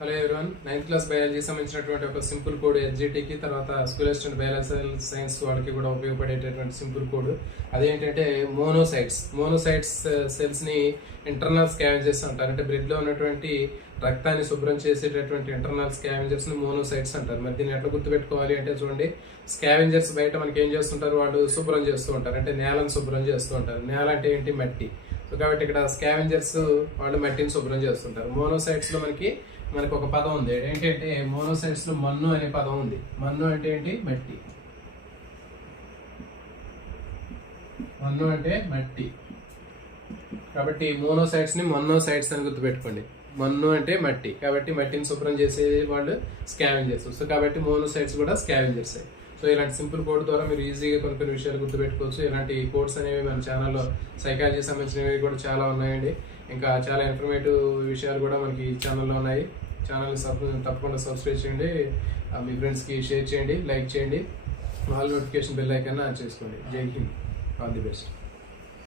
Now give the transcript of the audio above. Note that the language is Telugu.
Hello everyone, 9th class biology సంబంధించినటువంటి ఒక సింపుల్ కోడ్ ఎస్జిటికి, తర్వాత స్కూల్ అసిస్టెంట్ బయాలజికల్ సైన్స్ వాళ్ళకి కూడా ఉపయోగపడేటటువంటి సింపుల్ కోడ్. అదేంటంటే మోనోసైట్స్ సెల్స్ ని ఇంటర్నల్ స్కావెంజర్స్ అంటారు. అంటే బ్లడ్ లో ఉన్నటువంటి రక్తాన్ని శుభ్రం చేసేటటువంటి ఇంటర్నల్ స్కావెంజర్స్ ని మోనోసైట్స్ అంటారు. మరి దీన్ని ఎట్లా గుర్తుపెట్టుకోవాలి అంటే చూడండి, స్కావెంజర్స్ బయట మనకి ఏం చేస్తుంటారు, వాళ్ళు శుభ్రం చేస్తూ ఉంటారు. అంటే నేలను శుభ్రం చేస్తూ ఉంటారు. నేల అంటే ఏంటి, మట్టి. సో కాబట్టి ఇక్కడ స్కావెంజర్స్ వాళ్ళు మట్టిని శుభ్రం చేస్తుంటారు. మోనోసైట్స్ లో మనకు ఒక పదం ఉంది. ఏంటంటే మోనోసైట్స్ లో మన్ను అనే పదం ఉంది. మన్ను అంటే ఏంటి, మట్టి. మన్ను అంటే మట్టి. కాబట్టి మోనోసైట్స్ ని మోనోసైట్స్ అని గుర్తుపెట్టుకోండి. మన్ను అంటే మట్టి, కాబట్టి మట్టిని శుభ్రం చేసే వాళ్ళు స్కావెంజర్స్. సో కాబట్టి మోనోసైట్స్ కూడా స్కావెంజర్స్. సో ఇలాంటి సింపుల్ కోడ్ ద్వారా మీరు ఈజీగా కొన్ని విషయాలు గుర్తుపెట్టుకోవచ్చు. ఇలాంటి కోడ్స్ అనేవి మన ఛానల్లో సైకాలజీ సంబంధించినవి కూడా చాలా ఉన్నాయండి. ఇంకా చాలా ఇన్ఫర్మేటివ్ విషయాలు కూడా మనకి ఛానల్లో ఉన్నాయి. ఛానల్ని తప్పకుండా సబ్స్క్రైబ్ చేయండి, మీ ఫ్రెండ్స్కి షేర్ చేయండి, లైక్ చేయండి, all notification bell icon on చేసుకోండి. జై హింద్, ఆల్ ది బెస్ట్.